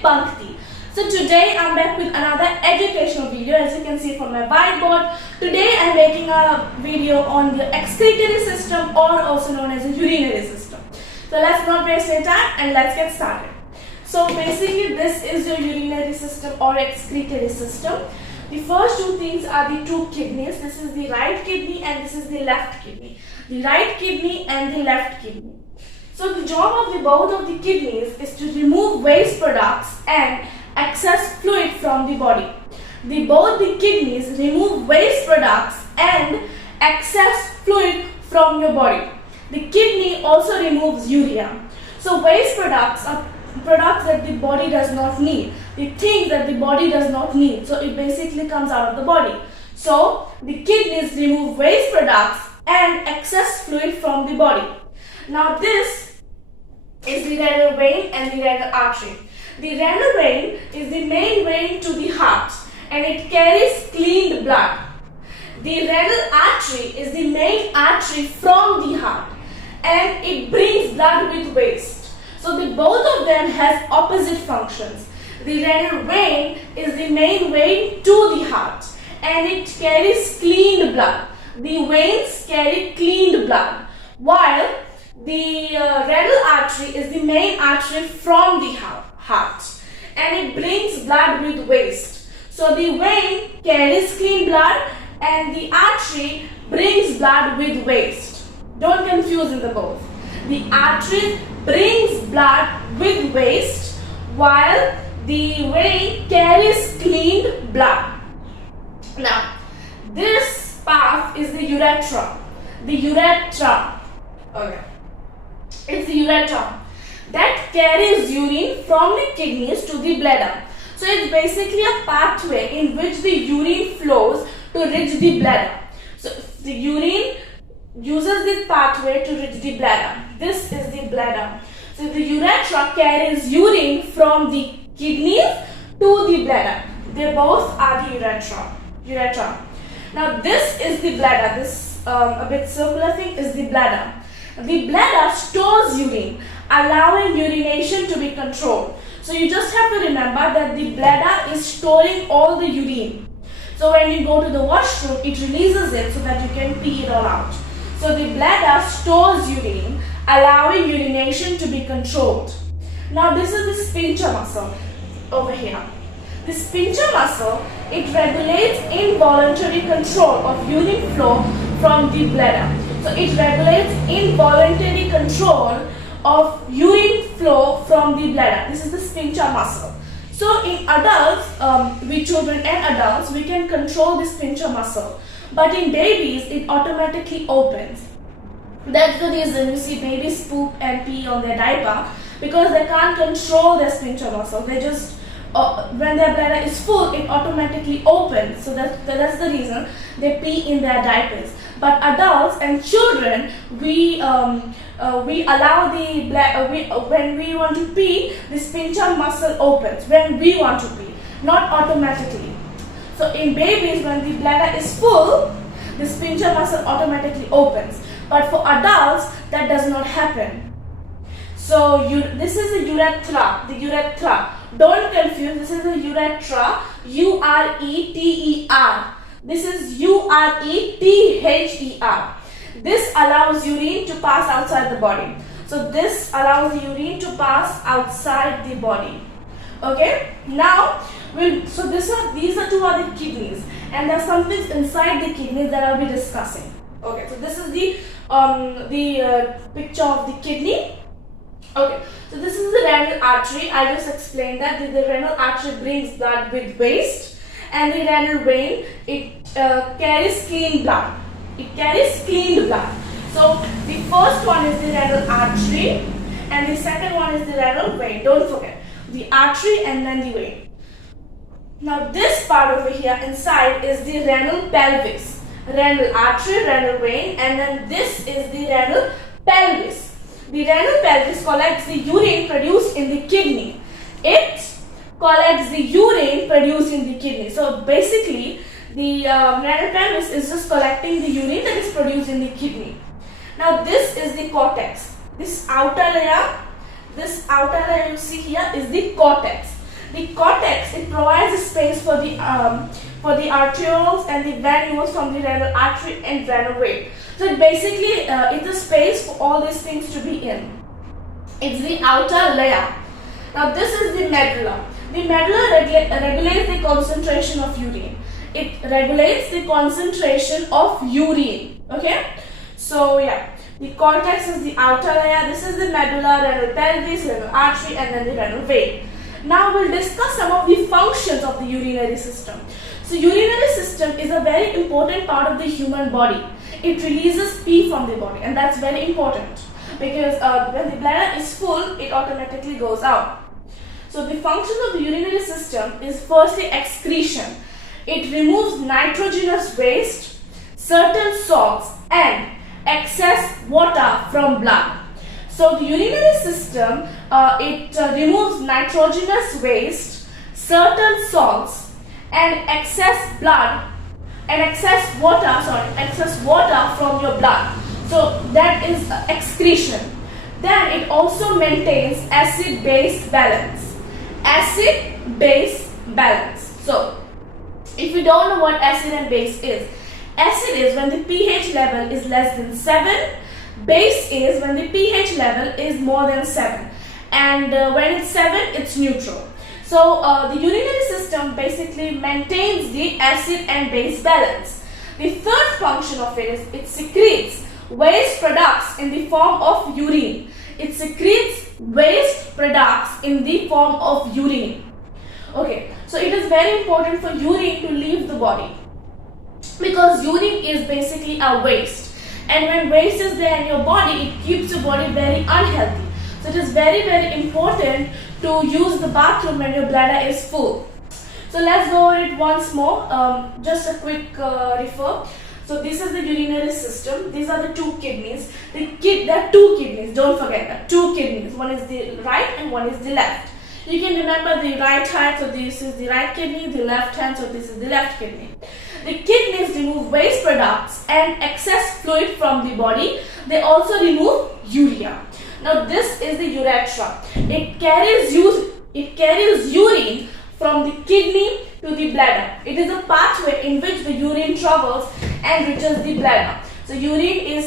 Pankti. So today I'm back with another educational video. As you can see from my whiteboard, today I'm making a video on the excretory system, or also known as the urinary system. So let's not waste any time and let's get started. So basically this is your urinary system or excretory system. The first two things are the two kidneys. This is the right kidney and this is the left kidney. The right kidney and the left kidney. So the job of both of the kidneys is to remove waste products and excess fluid from the body. Both the kidneys remove waste products and excess fluid from your body. The kidney also removes urea. So waste products are products that the body does not need, the things that the body does not need, so it basically comes out of the body. So the kidneys remove waste products and excess fluid from the body. Now this is the renal vein and the renal artery. The renal vein is the main vein to the heart and it carries cleaned blood. The renal artery is the main artery from the heart and it brings blood with waste. So both of them has opposite functions. The renal vein is the main vein to the heart and it carries cleaned blood. The veins carry cleaned blood, while the renal artery is the main artery from the heart and it brings blood with waste. So the vein carries clean blood and the artery brings blood with waste. Don't confuse in the both. The artery brings blood with waste while the vein carries cleaned blood. Now this path is the urethra. Okay. It's the urethra that carries urine from the kidneys to the bladder. So it's basically a pathway in which the urine flows to reach the bladder. So the urine uses this pathway to reach the bladder. This is the bladder. So the urethra carries urine from the kidneys to the bladder. They both are the urethra. Now this is the bladder. This a bit circular thing is the bladder. The bladder stores urine, allowing urination to be controlled. So you just have to remember that the bladder is storing all the urine. So when you go to the washroom, it releases it so that you can pee it all out. So the bladder stores urine, allowing urination to be controlled. Now this is the sphincter muscle over here. The sphincter muscle, it regulates involuntary control of urine flow from the bladder. So it regulates involuntary control of urine flow from the bladder. This is the sphincter muscle. So in adults, with children and adults, we can control the sphincter muscle. But in babies, it automatically opens. That's the reason you see babies poop and pee on their diaper, because they can't control their sphincter muscle. They just, when their bladder is full, it automatically opens. So that's the reason they pee in their diapers. But adults and children, we allow the when we want to pee, the sphincter muscle opens when we want to pee, not automatically. So in babies, when the bladder is full, the sphincter muscle automatically opens. But for adults, that does not happen. So this is the urethra. The urethra. Don't confuse. This is the urethra. U-R-E-T-E-R. This is U-R-E-T-H-E-R. This allows urine to pass outside the body. So this allows the urine to pass outside the body. Okay. Now, these are two other kidneys, and there's some things inside the kidneys that I'll be discussing. Okay. So this is the picture of the kidney. Okay. So this is the renal artery. I just explained that the renal artery brings blood with waste. And the renal vein, it carries clean blood. It carries clean blood. So the first one is the renal artery and the second one is the renal vein. Don't forget, the artery and then the vein. Now this part over here inside is the renal pelvis. Renal artery, renal vein, and then this is the renal pelvis. The renal pelvis collects the urine produced in the kidney. It collects the urine produced in the kidney. So basically, the renal pelvis is just collecting the urine that is produced in the kidney. Now this is the cortex. This outer layer you see here is the cortex. The cortex, it provides a space for the arterioles and the venules from the renal artery and renal vein. So it basically it's a space for all these things to be in. It's the outer layer. Now this is the medulla. The medulla regulates the concentration of urine. It regulates the concentration of urine. Okay. So yeah, the cortex is the outer layer. This is the medulla, renal pelvis, renal artery, and then the renal vein. Now we'll discuss some of the functions of the urinary system. So urinary system is a very important part of the human body. It releases pee from the body, and that's very important because when the bladder is full, it automatically goes out. So the function of the urinary system is firstly excretion. It removes nitrogenous waste, certain salts, and excess water from blood. So the urinary system, it removes nitrogenous waste, certain salts, and excess water from your blood. So that is excretion. Then it also maintains acid-base balance. Acid-base balance. So if you don't know what acid and base is when the pH level is less than 7. Base is when the pH level is more than 7. And when it's 7, it's neutral. So the urinary system basically maintains the acid and base balance. The third function of it is it secretes waste products in the form of urine. It secretes waste products in the form of urine. Okay, so it is very important for urine to leave the body because urine is basically a waste, and when waste is there in your body, it keeps your body very unhealthy. So it is very, very important to use the bathroom when your bladder is full. So let's go over it once more. Just a quick refer. So this is the urinary system. These are the two kidneys. There are two kidneys. Don't forget that. Two kidneys. One is the right and one is the left. You can remember the right hand. So this is the right kidney. The left hand. So this is the left kidney. The kidneys remove waste products and excess fluid from the body. They also remove urea. Now this is the urethra. It carries urine from the kidney to the bladder. It is a pathway in which the urine travels and reaches the bladder. So urethra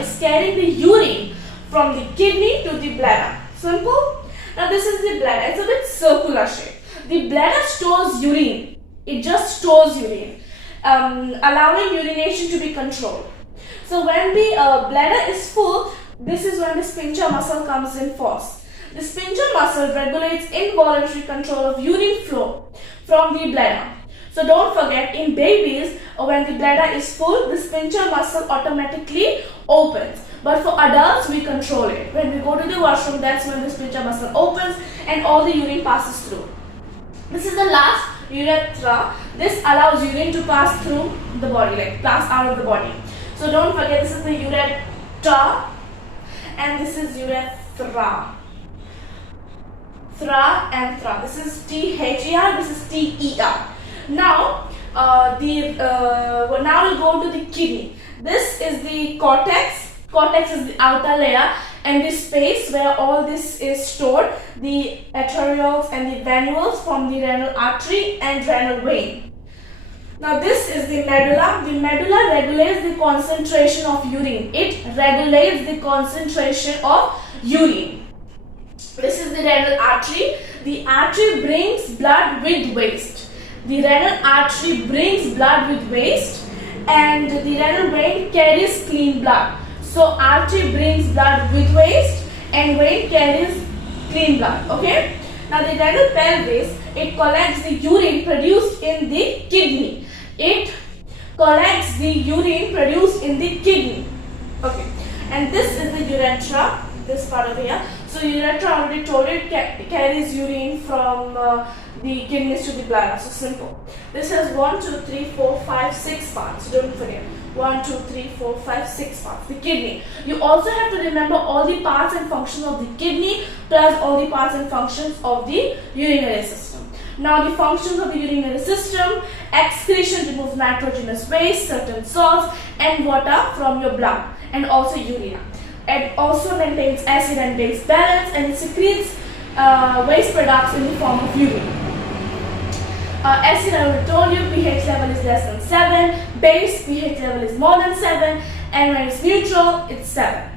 is carrying the urine from the kidney to the bladder. Simple. Now this is the bladder. It's a bit circular shape. The bladder stores urine. It just stores urine, allowing urination to be controlled. So when the bladder is full, this is when the sphincter muscle comes in force. The sphincter muscle regulates involuntary control of urine flow from the bladder. So don't forget, in babies, when the bladder is full, the sphincter muscle automatically opens. But for adults, we control it. When we go to the washroom, that's when the sphincter muscle opens and all the urine passes through. This is the last urethra. This allows urine to pass through the body, like pass out of the body. So don't forget, this is the urethra and this is urethra. Thra and thra. This is T-H-E-R, this is T-E-R. Now, now we'll go to the kidney. This is the cortex. Cortex is the outer layer, and the space where all this is stored, the arterioles and the venules from the renal artery and renal vein. Now this is the medulla. The medulla regulates the concentration of urine. It regulates the concentration of urine. This is the renal artery. The artery brings blood with waste. The renal artery brings blood with waste, and the renal vein carries clean blood. So artery brings blood with waste and vein carries clean blood. Okay. Now the renal pelvis, it collects the urine produced in the kidney. It collects the urine produced in the kidney. Okay. And this is the urethra, this part over here. So urethra, already told it, carries urine from the kidneys to the bladder. So simple. This has 1, 2, 3, 4, 5, 6 parts. Don't forget. 1, 2, 3, 4, 5, 6 parts. The kidney. You also have to remember all the parts and functions of the kidney plus all the parts and functions of the urinary system. Now the functions of the urinary system: excretion removes nitrogenous waste, certain salts and water from your blood, and also urea. It also maintains acid and base balance, and it secretes waste products in the form of urine. As I already told you, pH level is less than 7, base pH level is more than 7, and when it's neutral, it's 7.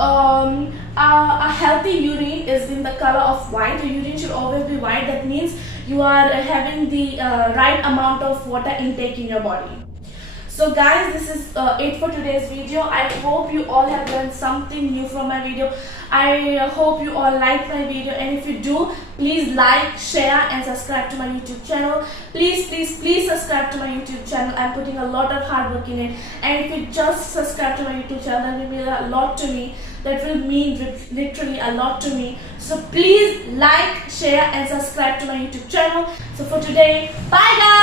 A healthy urine is in the color of white. The urine should always be white. That means you are having the right amount of water intake in your body. So guys, this is it for today's video. I hope you all have learned something new from my video. I hope you all like my video, and if you do, please like, share and subscribe to my YouTube channel. Please subscribe to my YouTube channel. I'm putting a lot of hard work in it, and if you just subscribe to my YouTube channel, that will mean a lot to me. That will mean literally a lot to me. So please like, share and subscribe to my YouTube channel. So for today, bye guys.